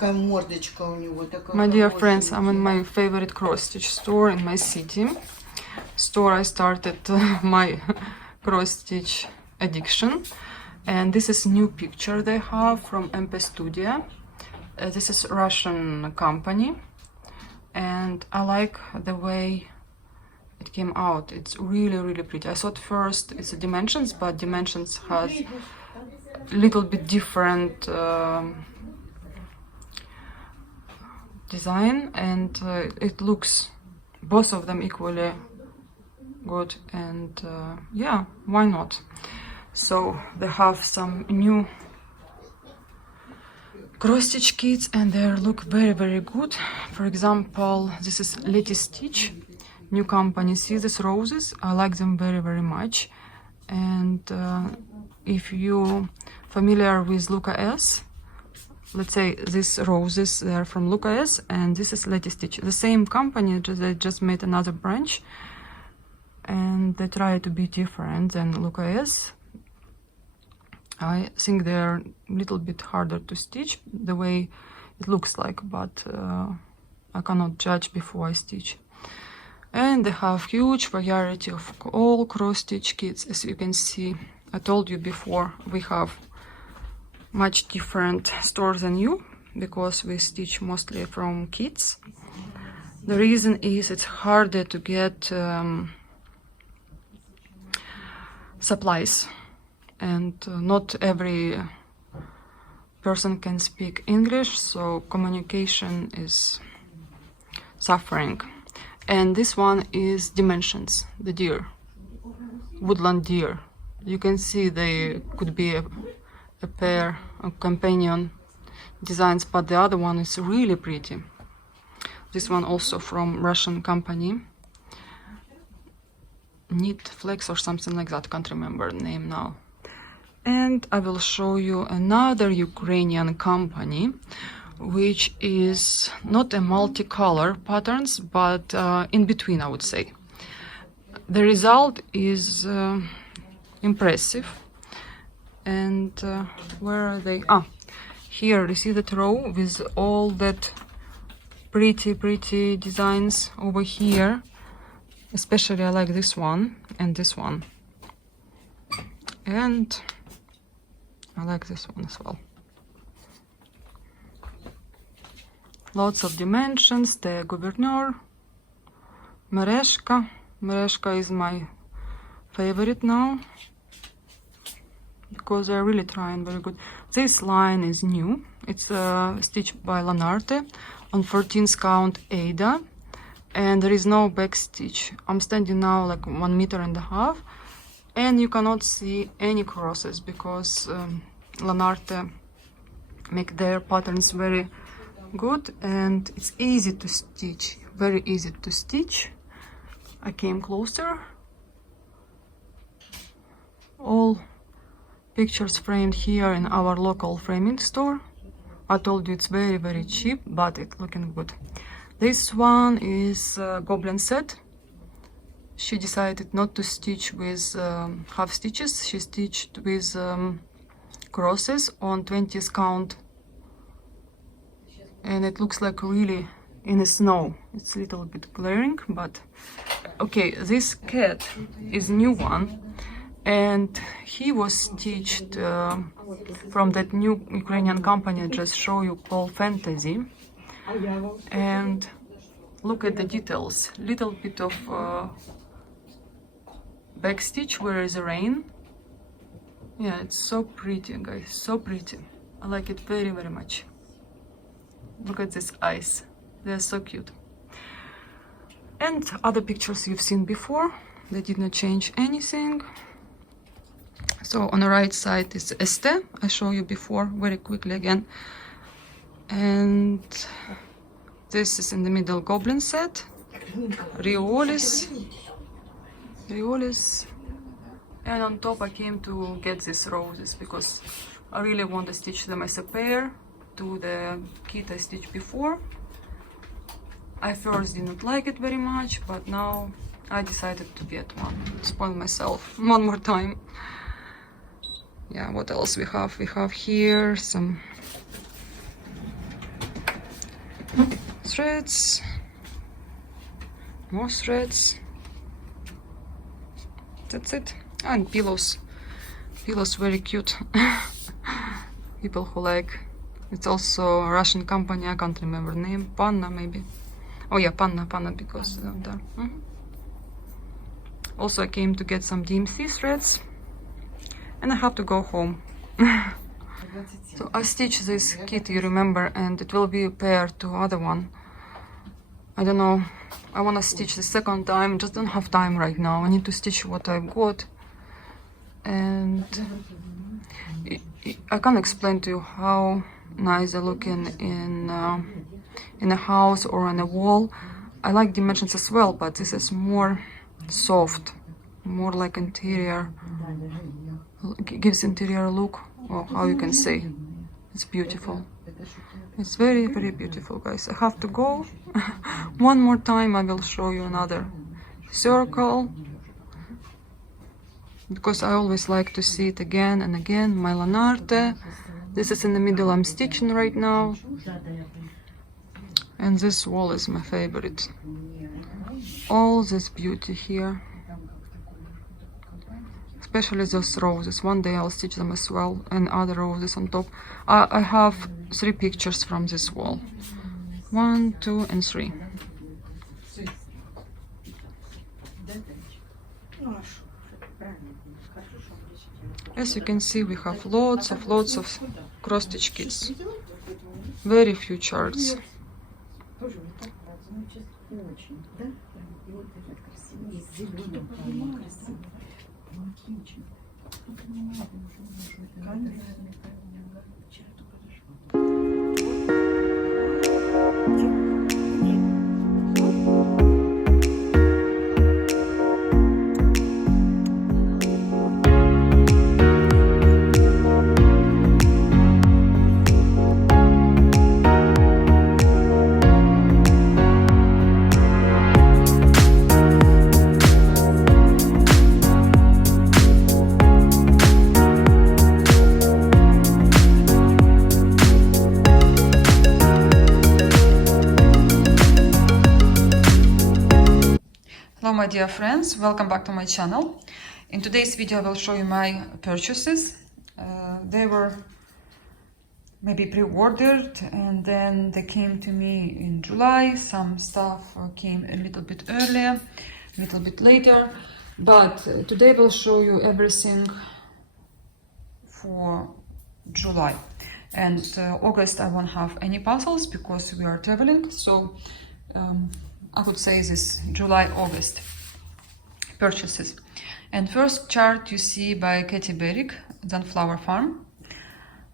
Такая мордочка у него, такая. My dear friends, I'm in my favorite cross-stitch store in my city. I started my cross-stitch addiction. And this is new picture they have from MP Studio. This is Russian company. And I like the way it came out. It's really, really pretty. I thought first it's dimensions, but dimensions has a little bit different design, and it looks both of them equally good, and yeah, why not? So they have some new cross-stitch kits and they look very, very good. For example, this is Xstitch, new company. See these roses? I like them very, very much. And if you familiar with Luca S, let's say these roses, they are from Luca S, and this is Xstitch. The same company, they just made another branch, and they try to be different than Luca S. I think they're a little bit harder to stitch, the way it looks like, but I cannot judge before I stitch. And they have huge variety of all cross-stitch kits, as you can see. I told you before, we have much different stores than you, because we stitch mostly from kits. The reason is it's harder to get supplies, and not every person can speak English, so communication is suffering. And this one is dimensions, the deer, woodland deer. You can see they could be a pair of companion designs, but the other one is really pretty. This one also from Russian company, Knit Flex or something like that, can't remember the name now. And I will show you another Ukrainian company, which is not a multicolor patterns, but in between, I would say. The result is impressive. And where are they? Here you see that row with all that pretty designs over here. Especially I like this one and this one, and I like this one as well. Lots of dimensions. The Gouverneur, Mereshka. Mereshka is my favorite now, because they're really trying very good. This line is new. It's stitched by Lanarte on 14th count Ada, and there is no back stitch. I'm standing now like 1.5 meters, and you cannot see any crosses, because Lanarte make their patterns very good, and it's easy to stitch, very easy to stitch. I came closer. All pictures framed here in our local framing store. I told you it's very cheap, but it's looking good. This one is Goblin set. She decided not to stitch with half stitches. She stitched with crosses on 20th count, and it looks like really in the snow. It's a little bit glaring, but okay. This cat is new one, and he was stitched from that new Ukrainian company I just show you, called Fantasy. And look at the details, little bit of back stitch where is the rain. Yeah, it's so pretty, guys, so pretty. I like it very much. Look at this eyes, they're so cute. And other pictures you've seen before, they did not change anything. So on the right side is Este, I showed you before very quickly again. And this is in the middle Goblin set, Riolis, and on top I came to get these roses because I really want to stitch them as a pair to the kit I stitched before. I first did not like it very much, but now I decided to get one, spoil myself one more time. Yeah, what else we have? We have here some threads, more threads. That's it. And pillows. Pillows very cute. People who like. It's also a Russian company. I can't remember name. Panna maybe. Oh yeah, Panna because of that. Also, I came to get some DMC threads, and I have to go home. So I stitch this kit, you remember, and it will be paired to other one. I don't know. I want to stitch the second time. Just don't have time right now. I need to stitch what I've got, and I can't explain to you how nice they look in a house or on a wall. I like dimensions as well, but this is more soft, more like interior, gives interior look, or how you can say. It's beautiful. It's very, very beautiful, guys. I have to go. One more time I will show you another circle, because I always like to see it again and again. My Lanarte. This is in the middle I'm stitching right now. And this wall is my favorite. All this beauty here. Especially those roses. One day I'll stitch them as well, and other roses on top. I have 3 pictures from this wall. 1, 2, and 3. As you can see, we have lots of cross-stitch kits. Very few charts. Hello my dear friends, welcome back to my channel. In today's video I will show you my purchases. They were maybe pre-ordered and then they came to me in July. Some stuff came a little bit earlier, a little bit later. But today I will show you everything for July. And August I won't have any parcels because we are traveling. So I could say this July-August purchases. And first chart you see by Katie Berrick, Sunflower Farm.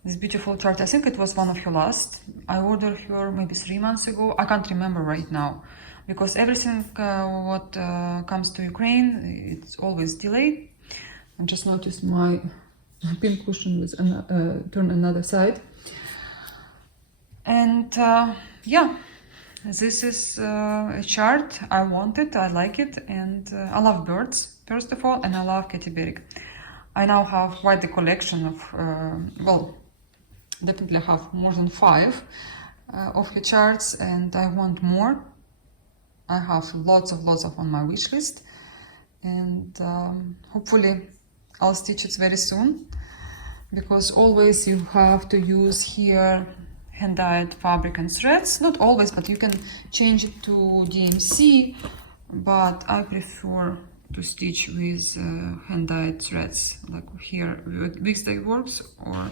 This beautiful chart, I think it was one of her last. I ordered her maybe 3 months ago. I can't remember right now because everything what comes to Ukraine, it's always delayed. I just noticed my pin cushion was turned another side. And yeah. This is a chart I wanted, I like it, and I love birds, first of all, and I love Katie Berrick. I now have quite a collection of, well, definitely have more than 5 of her charts, and I want more. I have lots of on my wish list, and hopefully I'll stitch it very soon, because always you have to use here hand-dyed fabric and threads. Not always, but you can change it to DMC, but I prefer to stitch with hand-dyed threads, like here with Xstitch works, or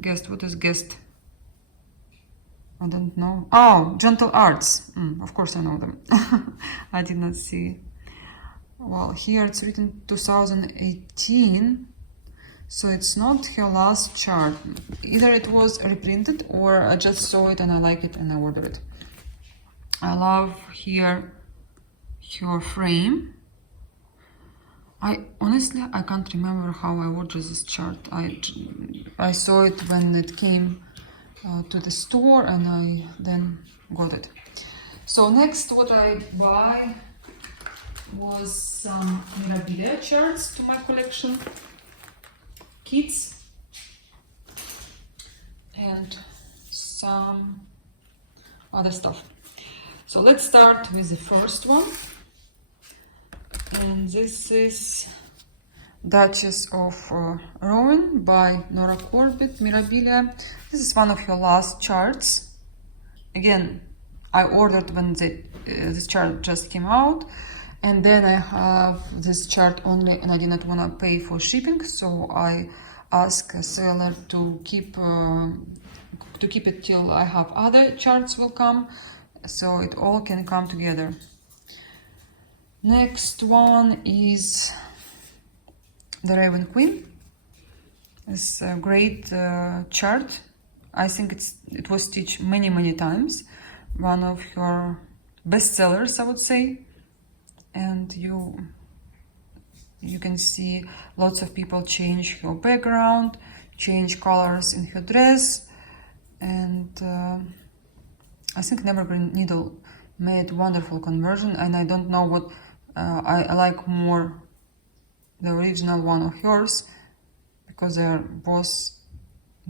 guessed, what is guessed? I don't know. Oh, Gentle Arts. Of course I know them. I did not see. Well, here it's written 2018. So it's not her last chart. Either it was reprinted or I just saw it and I like it and I ordered it. I love here her frame. I can't remember how I ordered this chart. I saw it when it came to the store and I then got it. So next what I buy was some memorabilia charts to my collection. Kits and some other stuff. So let's start with the first one. And this is Duchess of Rowan by Nora Corbett, Mirabilia. This is one of her last charts. Again, I ordered when this chart just came out, and then I have this chart only, and I did not want to pay for shipping, so I asked a seller to keep it till I have other charts will come, so it all can come together. Next one is the Raven Queen. It's a great chart. I think it was stitched many times. One of her bestsellers, I would say. And you can see lots of people change her background, change colors in her dress, and I think Nevergreen Needle made wonderful conversion. And I don't know what I like more, the original one of hers, because they're both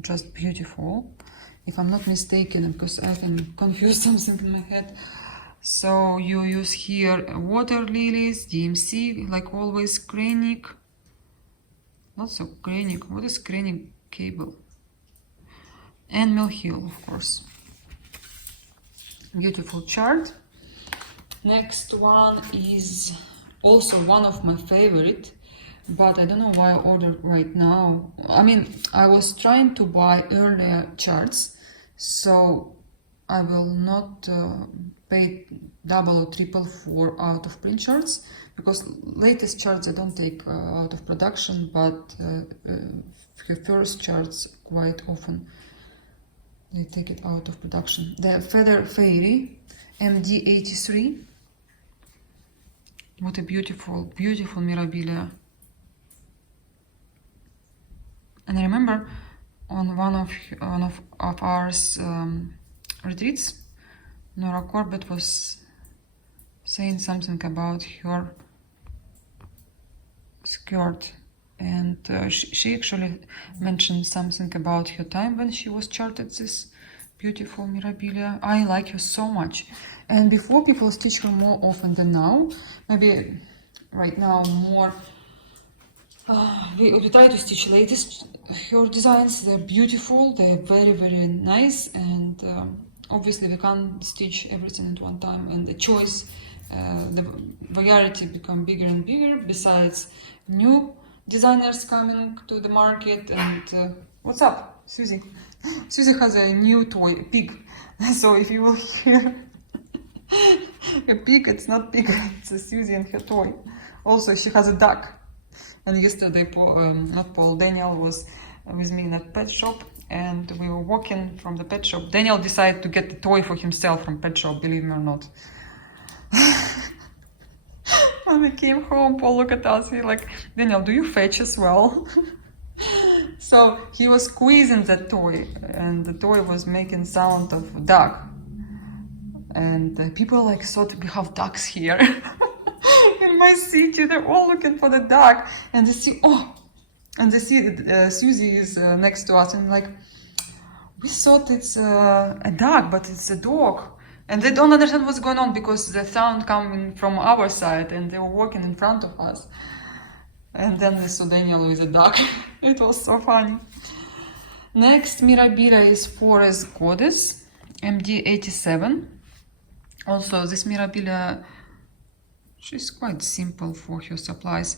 just beautiful, if I'm not mistaken, because I can confuse something in my head. So you use here water lilies, DMC, like always, Granic, lots of Granic. What is Granic cable? And Mill Hill, of course. Beautiful chart. Next one is also one of my favorite, but I don't know why I ordered right now. I mean, I was trying to buy earlier charts, so I will not pay double or triple for out of print charts, because latest charts I don't take out of production, but her first charts quite often they take it out of production. The Feather Fairy MD83. What a beautiful Mirabilia. And I remember on one of our retreats, Nora Corbett was saying something about her skirt, and she actually mentioned something about her time when she was charted this beautiful Mirabilia. I like her so much, and before people stitch her more often than now. Maybe right now more. We try to stitch latest her designs. They're beautiful, they're very nice, and obviously we can't stitch everything at one time, and the choice, the variety become bigger and bigger, besides new designers coming to the market. And what's up, Susie? Susie has a new toy, a pig. So if you will hear a pig, it's not pig, it's a Susie and her toy. Also, she has a duck. And yesterday, Daniel was with me in a pet shop, and we were walking from the pet shop. Daniel decided to get the toy for himself from pet shop, believe me or not. When we came home, Paul looked at us, he's like, Daniel, do you fetch as well? So he was squeezing that toy, and the toy was making sound of duck. And people like thought we have ducks here. In my city, they're all looking for the duck, and they see, Susie is next to us, and like, we thought it's a duck, but it's a dog. And they don't understand what's going on, because the sound coming from our side, and they were walking in front of us. And then they saw Daniel with a duck. It was so funny. Next Mirabilia is Forest Goddess, MD87. Also, this Mirabilia, she's quite simple for her supplies.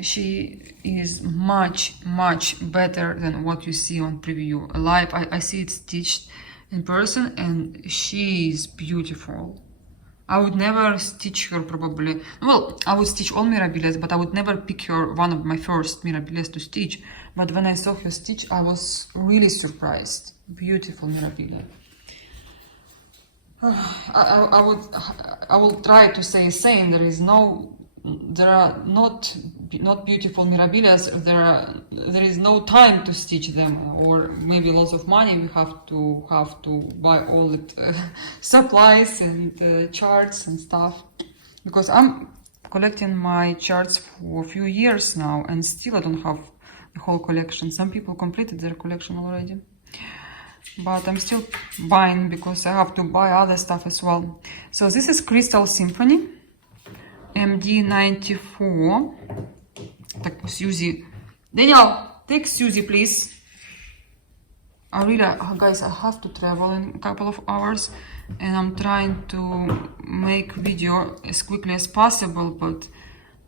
She is much better than what you see on preview. Live, I see it stitched in person, and she is beautiful. I would never stitch her probably. Well, I would stitch all Mirabilias, but I would never pick her one of my first Mirabilias to stitch. But when I saw her stitch, I was really surprised. Beautiful Mirabilia. I will try to say same. There are not beautiful Mirabilias. There is no time to stitch them, or maybe lots of money. We have to buy all the supplies and charts and stuff. Because I'm collecting my charts for a few years now, and still I don't have the whole collection. Some people completed their collection already. but I'm still buying because I have to buy other stuff as well. So this is Crystal Symphony MD94. Так, Susie. Daniel, take Susie, please. I really, guys, I have to travel in a couple of hours, and I'm trying to make video as quickly as possible, but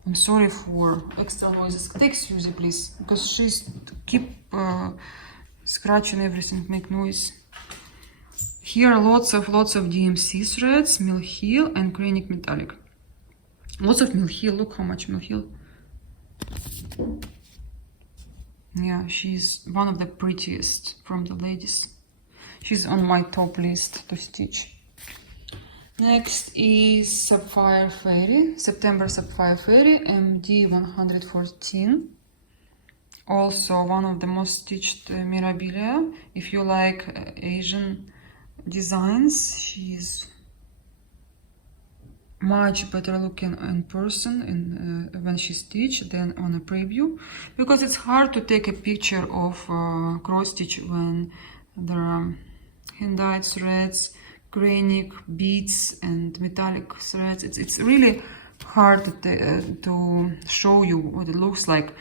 I'm sorry for extra noises. Take Susie, please, because she's keep scratching everything, make noise. Here lots of DMC threads, Mill Hill and Granic Metallic. Lots of Mill Hill. Look how much Mill Hill. Yeah, she's one of the prettiest from the ladies. She's on my top list to stitch. Next is Sapphire Fairy, September Sapphire Fairy, MD114. Also one of the most stitched Mirabilia. If you like Asian designs, she's much better looking in person when she stitched than on a preview, because it's hard to take a picture of cross stitch when there are hand-dyed threads, granic beads and metallic threads. It's really hard to show you what it looks like.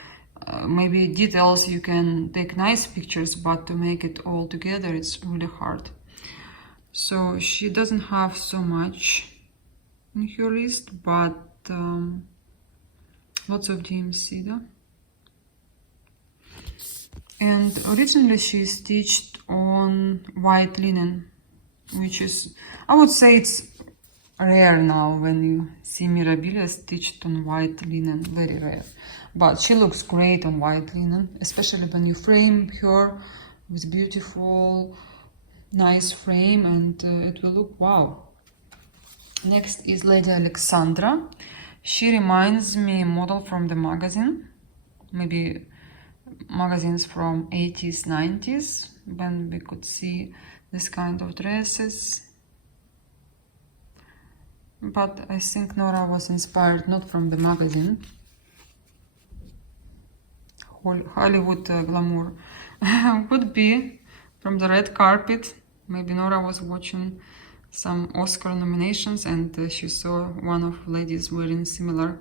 Maybe details you can take nice pictures, but to make it all together it's really hard. So she doesn't have so much in her list, but lots of DMC though. And originally she stitched on white linen, which is, I would say it's rare now when you see Mirabilia stitched on white linen, very rare. But she looks great on white linen, especially when you frame her with beautiful, nice frame, and it will look wow. Next is Lady Alexandra. She reminds me a model from the magazine, maybe magazines from 80s, 90s, when we could see this kind of dresses. But I think Nora was inspired not from the magazine. Hollywood glamour. Could be from the red carpet. Maybe Nora was watching some Oscar nominations and she saw one of ladies wearing similar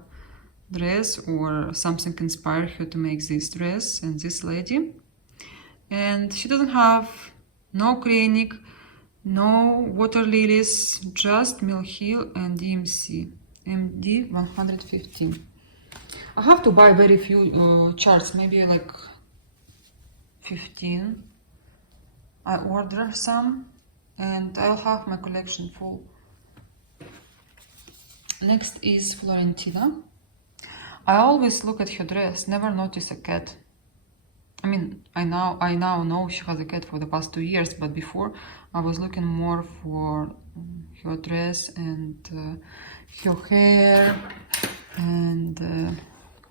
dress, or something inspired her to make this dress and this lady. And she doesn't have no granic, no water lilies, just Mill Hill and DMC, MD 115. I have to buy very few charts, maybe like 15. I order some and I'll have my collection full. Next is Florentina. I always look at her dress, never notice a cat. I mean, I now know she has a cat for the past 2 years, but before I was looking more for her dress and her hair and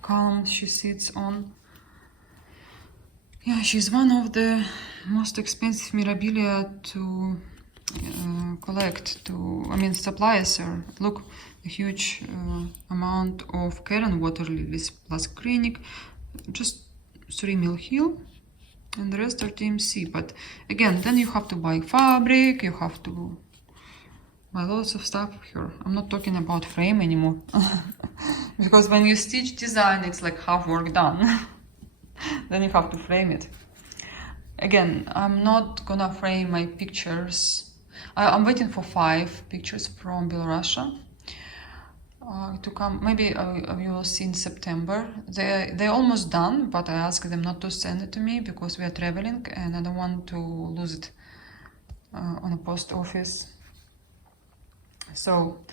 column she sits on. Yeah, she's one of the most expensive Mirabilia to collect, suppliers her. Look, a huge amount of Karen water lilies plus granic, just 3 Mill Hill, and the rest are TMC. But again, then you have to buy fabric, you have to buy lots of stuff here. I'm not talking about frame anymore, because when you stitch design, it's like half work done. Then you have to frame it. Again, I'm not gonna frame my pictures. I'm waiting for 5 pictures from Belarusia to come. Maybe you will see in September. They're almost done, but I asked them not to send it to me because we are traveling and I don't want to lose it on a post office. So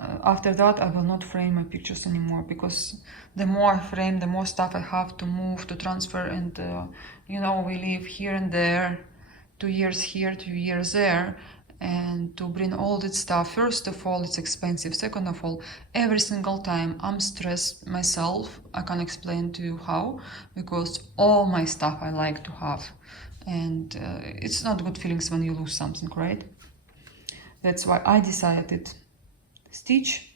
after that I will not frame my pictures anymore, because the more I frame, the more stuff I have to move, to transfer, and you know, we live here and there, 2 years here, 2 years there, and to bring all that stuff, first of all, it's expensive. Second of all, every single time I'm stressed myself. I can't explain to you how, because all my stuff I like to have, and it's not good feelings when you lose something, right? That's why I decided stitch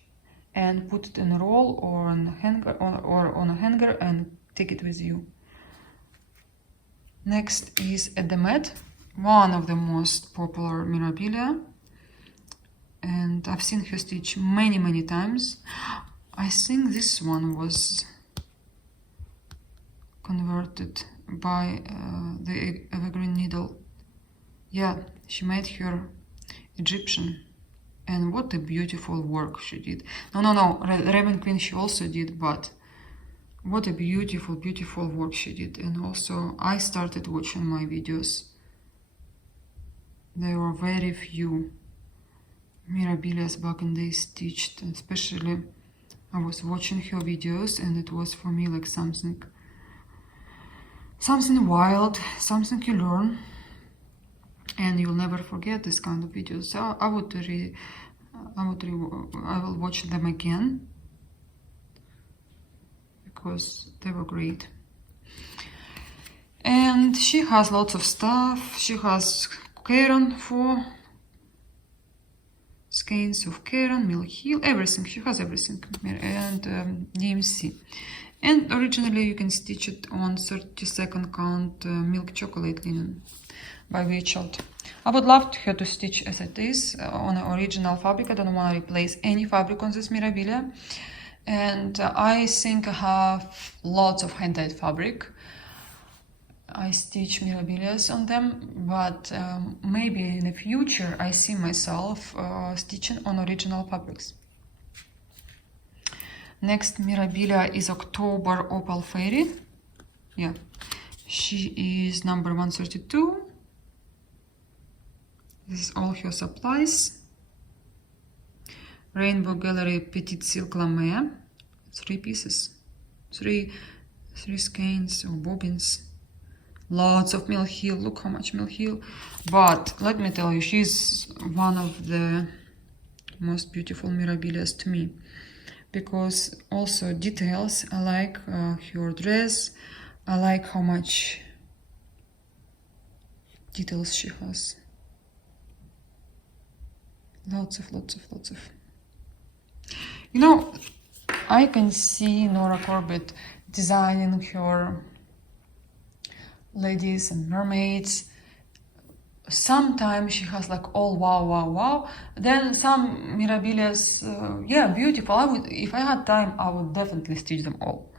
and put it in a roll or on a hanger, or on a hanger, and take it with you. Next is a Demet one of the most popular mirabilia, and I've seen her stitch many times. I think this one was converted by the evergreen needle. Yeah, she made her Egyptian, and what a beautiful work she did. No, Raven Queen she also did, but what a beautiful work she did. And also I started watching my videos. There were very few mirabilias back in the day stitched, especially I was watching her videos, and it was for me like something wild, something you learn, and you'll never forget this kind of videos. So I will watch them again because they were great. And she has lots of stuff. She has Karen for skeins of Karen, Mill Hill, everything. She has everything, and DMC. And originally you can stitch it on 32nd count milk chocolate linen by Wichelt. I would love her to stitch as it is on original fabric. I don't want to replace any fabric on this mirabilia. And I think I have lots of hand-dyed fabric. I stitch mirabilias on them, but maybe in the future I see myself stitching on original fabrics. Next mirabilia is October Opal Fairy. Yeah, she is number 132. This is all her supplies. Rainbow Gallery Petite Silk Lame, 3 pieces, 3 skeins or bobbins. Lots of Mill Hill. Look how much Mill Hill. But let me tell you, she's one of the most beautiful mirabilias to me, because also details. I like her dress. I like how much details she has. Lots of. You know, I can see Nora Corbett designing her ladies and mermaids. Sometimes she has like all wow. Then some mirabilias, yeah, beautiful. If I had time, I would definitely stitch them all.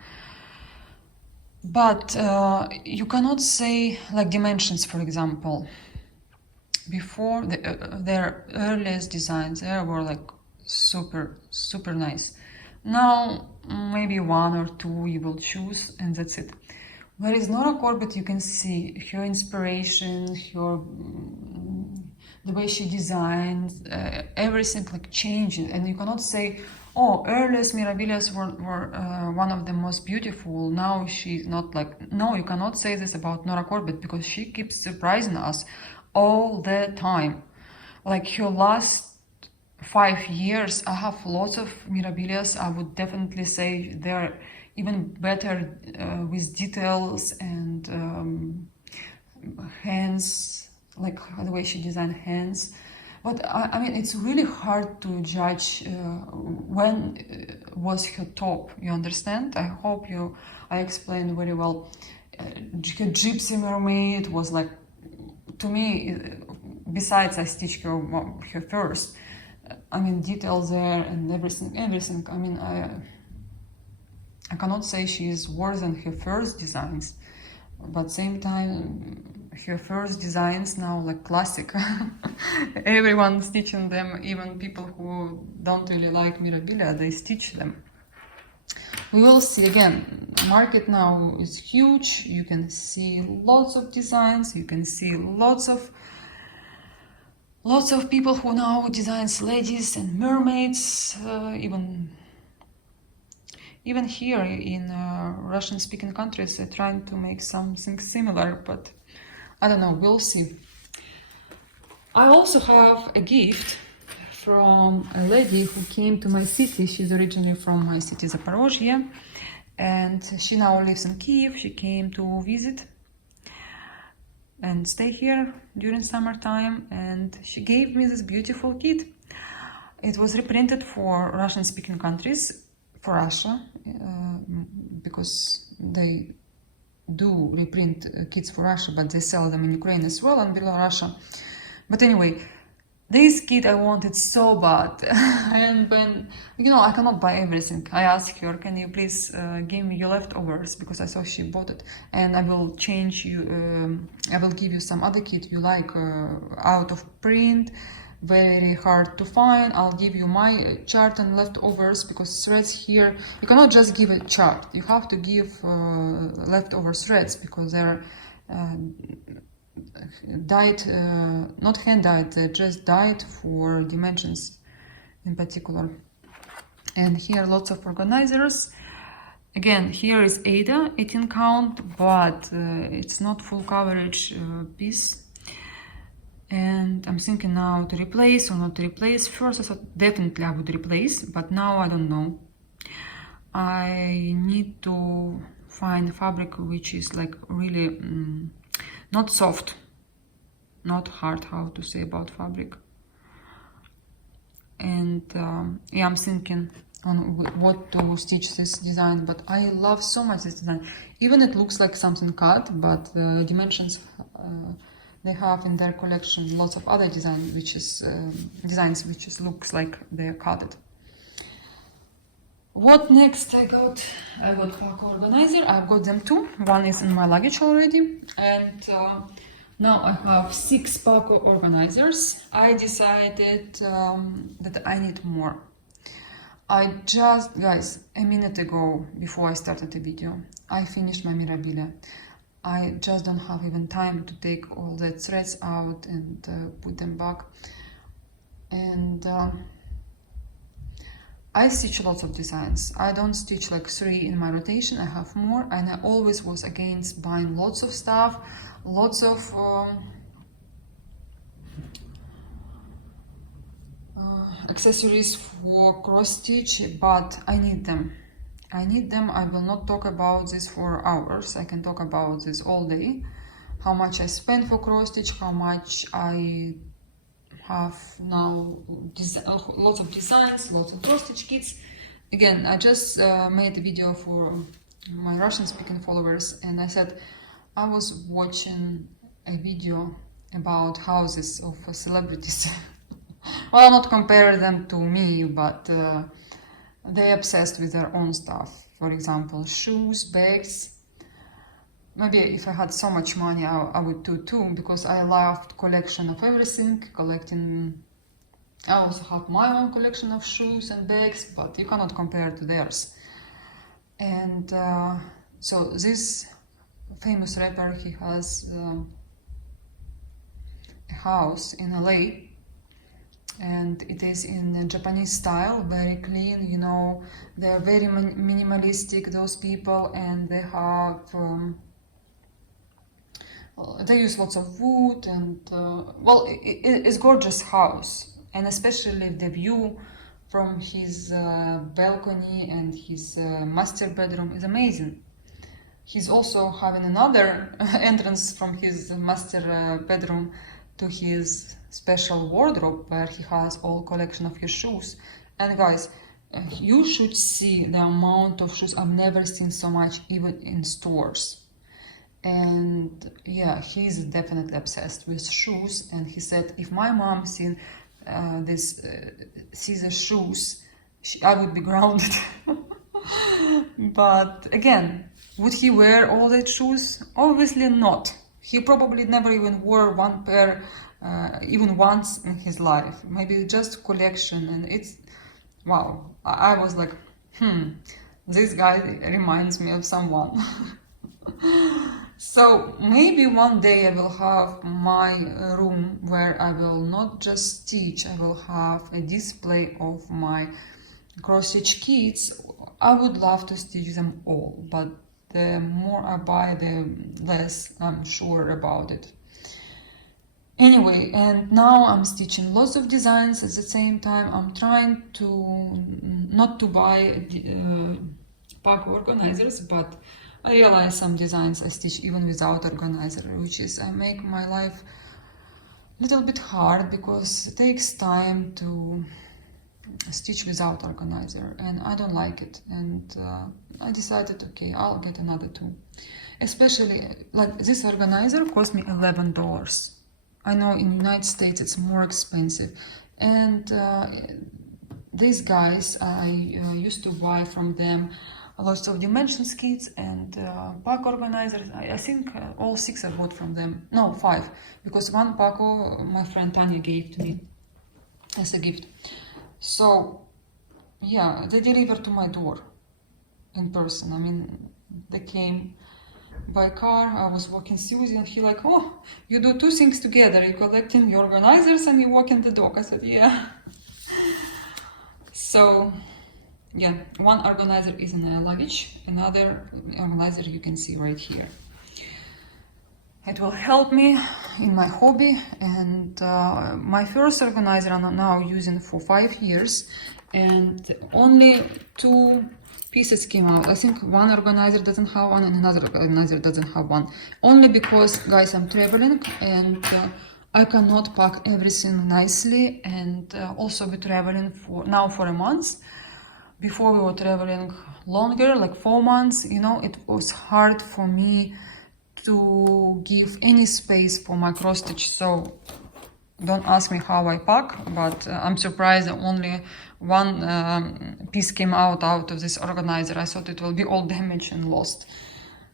But you cannot say, like Dimensions, for example. Before their earliest designs, they were like super nice. Now maybe 1 or 2 you will choose, and that's it. Whereas Nora Corbett, you can see her inspiration, the way she designs, everything like changing, and you cannot say, oh, earliest mirabilias were one of the most beautiful. Now she's not like. No, you cannot say this about Nora Corbett, because she keeps surprising us all the time. Like her last 5 years, I have lots of mirabilias. I would definitely say they're even better with details and hands, like the way she designed hands. But I mean, it's really hard to judge when was her top, you understand? I hope I explained very well. Her Gypsy Mermaid was like, to me, besides I stitched her first, I mean, details there and everything. I mean, I cannot say she is worse than her first designs, but same time, her first designs now like classic. Everyone stitching them, even people who don't really like mirabilia, they stitch them. We will see again. Market now is huge. You can see lots of designs. You can see lots of people who now designs ladies and mermaids. Even here in Russian-speaking countries, they're trying to make something similar, but I don't know. We'll see. I also have a gift from a lady who came to my city. She's originally from my city, Zaporozhye, and she now lives in Kiev. She came to visit and stay here during summertime, and she gave me this beautiful kit. It was reprinted for Russian-speaking countries, for Russia, because they do reprint kits for Russia, but they sell them in Ukraine as well and Belarus. But anyway, this kit I wanted so bad, and when, you know, I cannot buy everything. I asked her, can you please give me your leftovers, because I saw she bought it, and I will change you, I will give you some other kit you like, out of print, very hard to find. I'll give you my chart and leftovers, because threads here, you cannot just give a chart, you have to give leftover threads, because they're dyed, not hand dyed, just dyed for dimensions in particular. And here lots of organizers. Again, here is Ada 18 count, but it's not full coverage piece. And I'm thinking now to replace or not to replace. First I thought definitely I would replace, but now I don't know. I need to find fabric which is like really not soft, not hard, how to say about fabric. And yeah, I'm thinking on what to stitch this design, but I love so much this design. Even it looks like something cut, but the dimensions they have in their collection lots of other designs which looks like they're cutted. What next? I got pack organizer. I've got them two. One is in my luggage already, and now I have 6 pack organizers. I decided that I need more. I just, guys, a minute ago, before I started the video, I finished my Mirabilia. I just don't have even time to take all the threads out and put them back. And I stitch lots of designs. I don't stitch like 3 in my rotation, I have more, and I always was against buying lots of stuff, lots of accessories for cross stitch, but I need them. I need them. I will not talk about this for hours. I can talk about this all day. How much I spend for cross stitch, how much I have now, lots of designs, lots of cross stitch kits. Again, I just made a video for my Russian speaking followers, and I said I was watching a video about houses of celebrities. Well, I'll not compare them to me, but they're obsessed with their own stuff. For example, shoes, bags. Maybe if I had so much money, I would do too, because I loved collection of everything, collecting. I also have my own collection of shoes and bags, but you cannot compare to theirs. And so this famous rapper, he has a house in LA, and it is in Japanese style, very clean, you know, they're very minimalistic, those people, and they have they use lots of wood, and well, it's gorgeous house, and especially the view from his balcony and his master bedroom is amazing. He's also having another entrance from his master bedroom to his special wardrobe, where he has all collection of his shoes. And guys, you should see the amount of shoes. I've never seen so much, even in stores. And yeah, he's definitely obsessed with shoes, and he said if my mom sees the shoes, I would be grounded. But again, would he wear all the shoes? Obviously not. He probably never even wore one pair even once in his life. Maybe just collection, and it's wow. I was like, this guy reminds me of someone. So maybe one day I will have my room where I will not just stitch, I will have a display of my cross stitch kits. I would love to stitch them all, but the more I buy, the less I'm sure about it. Anyway, and now I'm stitching lots of designs at the same time. I'm trying to not to buy pack organizers, but I realize some designs I stitch even without organizer, which is I make my life a little bit hard, because it takes time to stitch without organizer, and I don't like it. And I decided, okay, I'll get another two. especially like this organizer cost me $11. I know in United States it's more expensive, and these guys I used to buy from them lots of dimensions kits and pack organizers. I think all 6 I bought from them. No, 5, because one pack my friend Tanya gave to me as a gift. So yeah, they delivered to my door in person. I mean, they came by car. I was walking Susie and he like, oh, you do 2 things together. You collecting your organizers and you walking the dog. I said, yeah. So yeah, one organizer is in a luggage, another organizer you can see right here. It will help me in my hobby, and my first organizer I'm now using for 5 years, and only 2 pieces came out. I think one organizer doesn't have one and another organizer doesn't have one. Only because, guys, I'm traveling and I cannot pack everything nicely, and also be traveling for a month. Before we were traveling longer, like 4 months, you know, it was hard for me to give any space for my cross stitch. So don't ask me how I pack, but I'm surprised that only one piece came out of this organizer. I thought it will be all damaged and lost.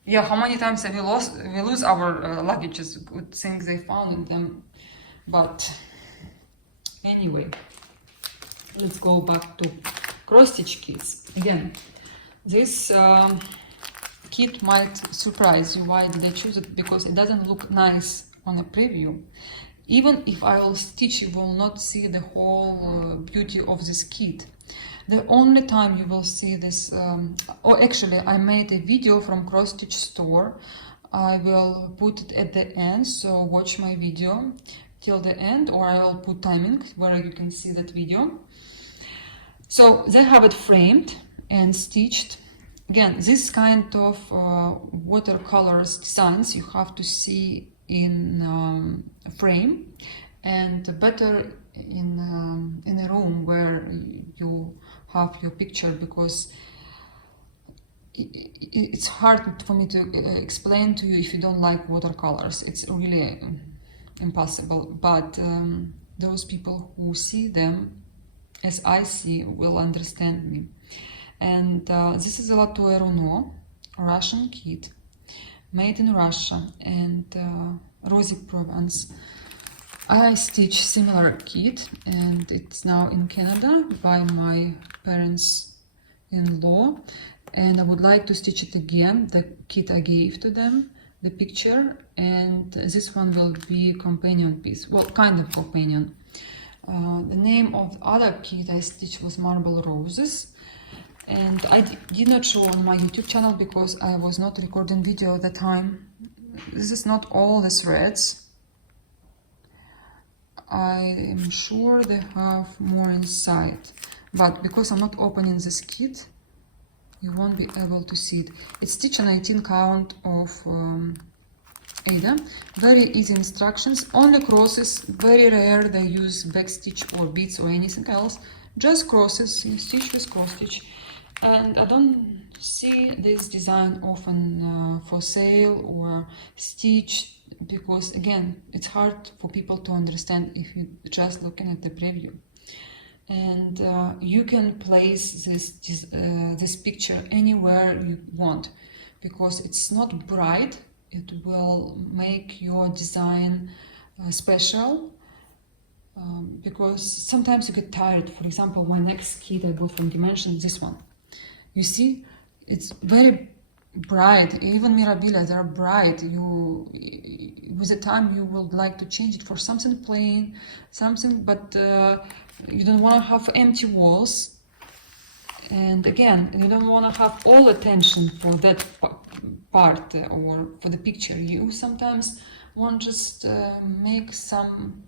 Yeah, how many times have we lose our luggages? Good things they found in them. But anyway, let's go back to cross stitch kits. Again, this kit might surprise you. Why did I choose it? Because it doesn't look nice on a preview. Even if I will stitch, you will not see the whole beauty of this kit. The only time you will see this, actually I made a video from cross stitch store. I will put it at the end, so watch my video till the end, or I will put timing where you can see that video. So they have it framed and stitched. Again, this kind of watercolors designs you have to see in frame, and better in a room where you have your picture, because it's hard for me to explain to you if you don't like watercolors. It's really impossible, but those people who see them as I see will understand me. And this is a Latoya Runo Russian kit, made in Russia, and Rosy Provence. I stitch similar kit, and it's now in Canada by my parents-in-law, and I would like to stitch it again, the kit I gave to them, the picture, and this one will be a companion piece, well, kind of companion. The name of the other kit I stitched was Marble Roses, and I did not show on my YouTube channel because I was not recording video at the time. This is not all the threads. I am sure they have more inside, but because I'm not opening this kit, you won't be able to see it. It's stitched on 18 count of Ada. Very easy instructions, only crosses. Very rare they use back stitch or beads or anything else. Just crosses, you stitch with cross stitch. And I don't see this design often for sale or stitched, because again, it's hard for people to understand if you just looking at the preview. And you can place this picture anywhere you want, because it's not bright. It will make your design special, because sometimes you get tired. For example, my next kit I got from Dimensions, this one. You see, it's very bright. Even Mirabilia, they're bright. With the time, you would like to change it for something plain, something, but you don't want to have empty walls. And again, you don't want to have all attention for that part or for the picture. You sometimes want just make some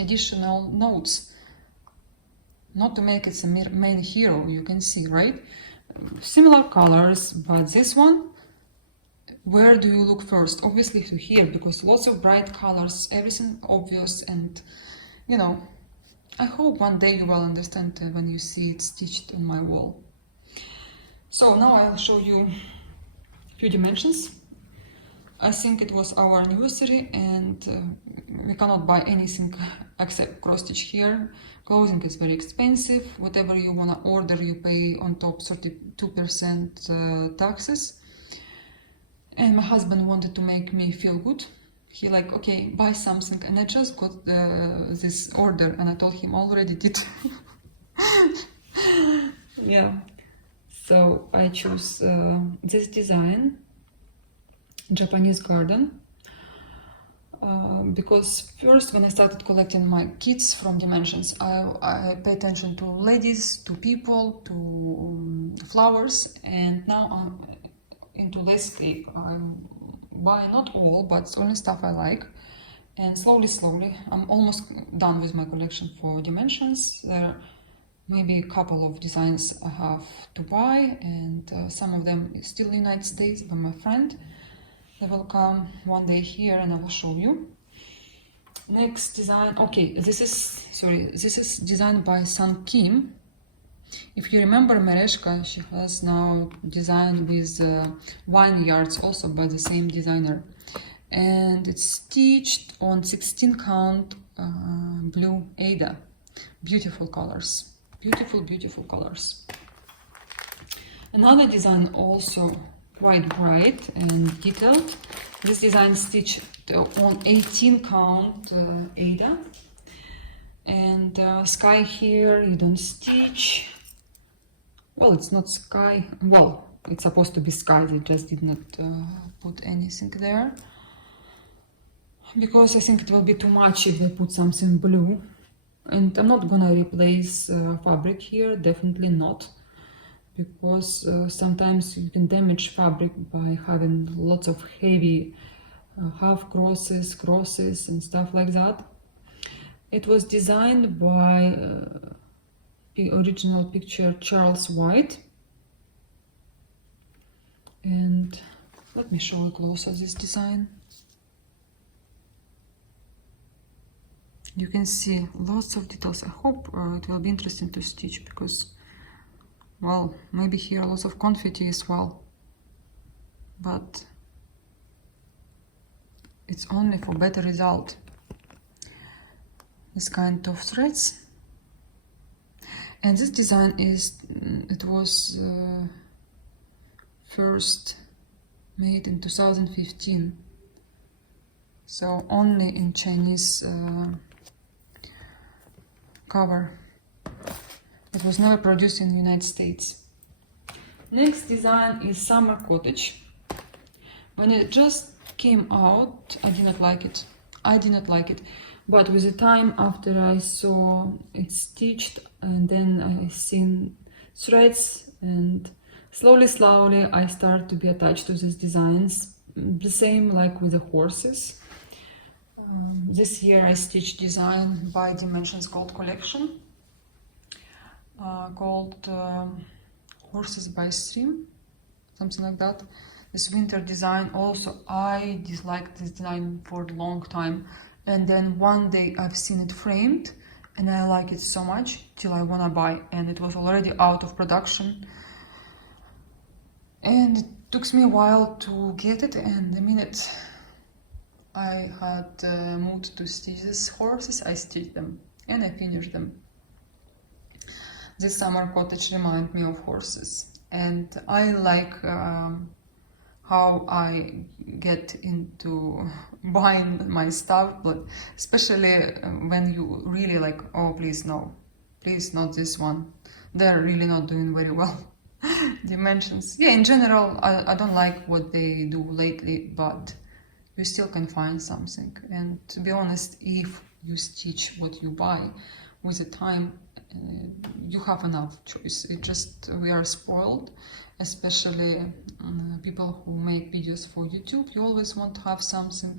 additional notes, not to make it a main hero, you can see, right? Similar colors, but this one, where do you look first? Obviously to here, because lots of bright colors, everything obvious, and you know, I hope one day you will understand when you see it stitched on my wall. So now I'll show you few dimensions. I think it was our anniversary, and we cannot buy anything except cross stitch here. Clothing is very expensive. Whatever you wanna order, you pay on top 32% taxes. And my husband wanted to make me feel good. He like, okay, buy something, and I just got this order, and I told him already did. Yeah. So I chose this design, Japanese garden, because first when I started collecting my kits from Dimensions, I pay attention to ladies, to people, to flowers, and now I'm into landscape. I buy not all, but only stuff I like, and slowly I'm almost done with my collection for Dimensions. There maybe a couple of designs I have to buy, and some of them is still in the United States by my friend. They will come one day here and I will show you. Next design, okay, this is designed by San Kim. If you remember Mereshka, she has now designed with vineyards also by the same designer. And it's stitched on 16 count blue Ada. Beautiful colors. Beautiful colors. Another design also quite bright and detailed. This design stitched on 18 count Ada. And sky here, you don't stitch. Well, it's not sky. Well, it's supposed to be sky. They just did not put anything there. Because I think it will be too much if they put something blue. And I'm not gonna replace fabric here, definitely not, because sometimes you can damage fabric by having lots of heavy half crosses and stuff like that. It was designed by the original picture Charles White, and let me show you closer this design. You can see lots of details. I hope it will be interesting to stitch, because, well, maybe here lots of confetti as well, but it's only for better result. This kind of threads, and this design it was first made in 2015, so only in Chinese cover. It was never produced in the United States. Next design is Summer Cottage. When it just came out, I did not like it. But with the time after I saw it stitched, and then I seen threads, and slowly I start to be attached to these designs. The same like with the horses. This year I stitched design by Dimensions Gold Collection called Horses by Stream, something like that. This winter design also, I disliked this design for a long time, and then one day I've seen it framed and I like it so much till I wanna buy, and it was already out of production, and it took me a while to get it, and the minute I had mood to stitch these horses, I stitched them and I finished them. This Summer Cottage reminds me of horses, and I like how I get into buying my stuff, but especially when you really like, oh please no, please not this one, they're really not doing very well. Dimensions, yeah, in general I don't like what they do lately, but you still can find something. And to be honest, if you stitch what you buy with the time, you have enough choice. It just, we are spoiled, especially people who make videos for YouTube. You always want to have something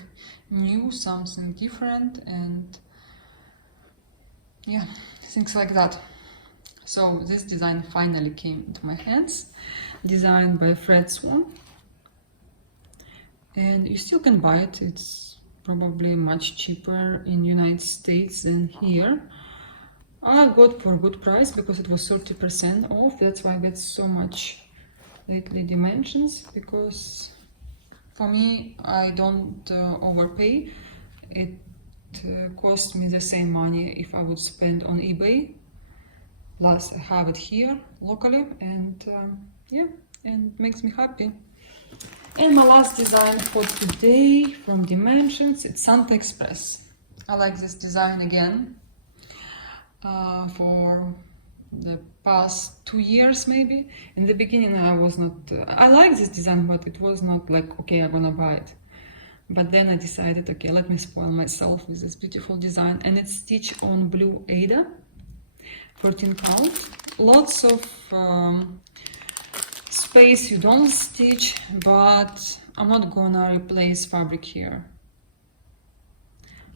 new, something different, and yeah, things like that. So this design finally came into my hands, designed by Fred Swan. And you still can buy it. It's probably much cheaper in United States than here. I got for a good price because it was 30% off. That's why I get so much lately Dimensions, because For me, I don't overpay. It cost me the same money if I would spend on eBay. Plus I have it here locally, and yeah, and makes me happy. And my last design for today from Dimensions, it's Santa Express. I like this design again for the past 2 years maybe. In the beginning I was not, I like this design, but it was not like, okay, I'm gonna buy it. But then I decided, okay, let me spoil myself with this beautiful design, and it's stitched on blue Ada, 14 count. Lots of space you don't stitch, but I'm not gonna replace fabric here.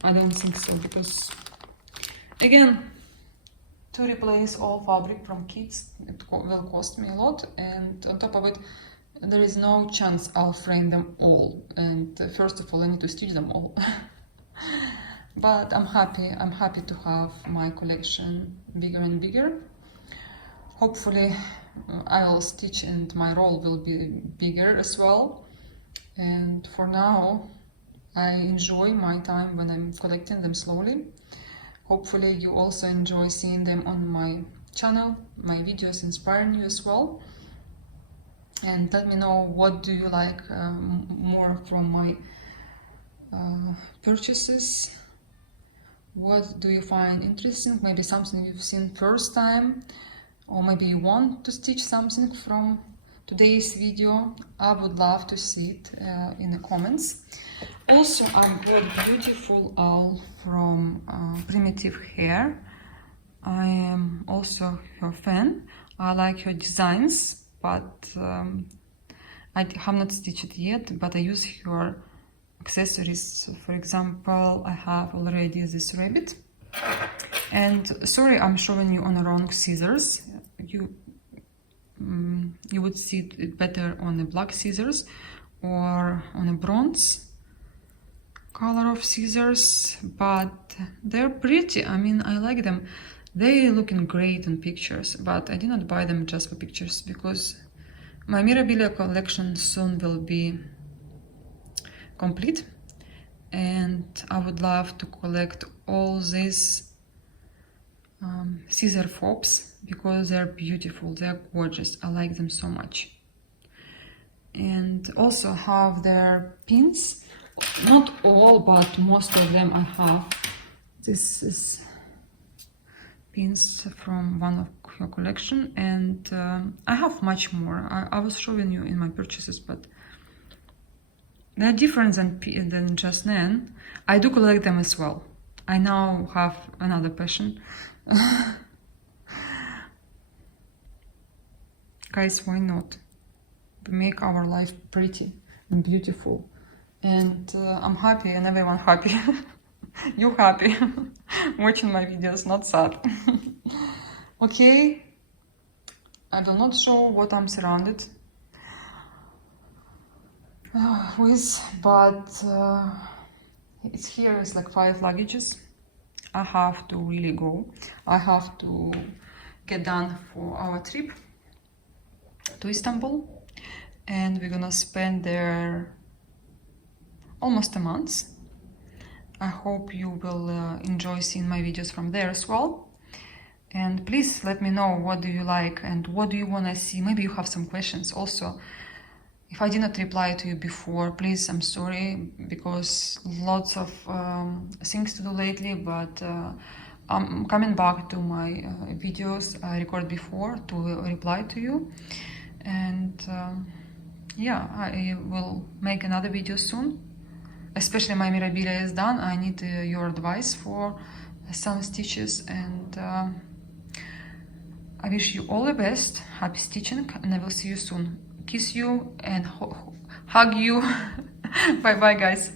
I don't think so, because again, to replace all fabric from kids, it will cost me a lot, and on top of it, there is no chance I'll frame them all, and first of all I need to stitch them all. But I'm happy to have my collection bigger and bigger. Hopefully I will stitch and my roll will be bigger as well. And for now I enjoy my time when I'm collecting them slowly. Hopefully you also enjoy seeing them on my channel, my videos inspiring you as well. And let me know what do you like more from my purchases. What do you find interesting? Maybe something you've seen first time, or maybe you want to stitch something from today's video. I would love to see it in the comments. Also, I got beautiful owl from Primitive Hair. I am also her fan. I like her designs, but I have not stitched it yet, but I use her accessories. For example, I have already this rabbit, and sorry, I'm showing you on the wrong scissors. You would see it better on the black scissors or on a bronze color of scissors, but they're pretty. I mean, I like them. They looking great in pictures, but I did not buy them just for pictures, because my Mirabilia collection soon will be complete, and I would love to collect all these scissor fobs, because they're beautiful, they're gorgeous. I like them so much. And also have their pins, not all, but most of them I have. This is pins from one of her collection, and I have much more. I was showing you in my purchases, but they're different than just then. I do collect them as well. I now have another passion. Guys, why not? We make our life pretty and beautiful. And I'm happy, and everyone happy. You happy watching my videos, not sad. Okay, I will not show what I'm surrounded with, but it's here is like 5 luggages. I have to really go. I have to get done for our trip to Istanbul, and we're gonna spend there almost a month. I hope you will enjoy seeing my videos from there as well. And please let me know what do you like and what do you want to see. Maybe you have some questions also. If I did not reply to you before, please, I'm sorry, because lots of things to do lately, but I'm coming back to my videos I recorded before to reply to you. And yeah, I will make another video soon. Especially my Mirabilia is done. I need your advice for some stitches, and I wish you all the best. Happy stitching, and I will see you soon. Kiss you and hug you. Bye bye, guys.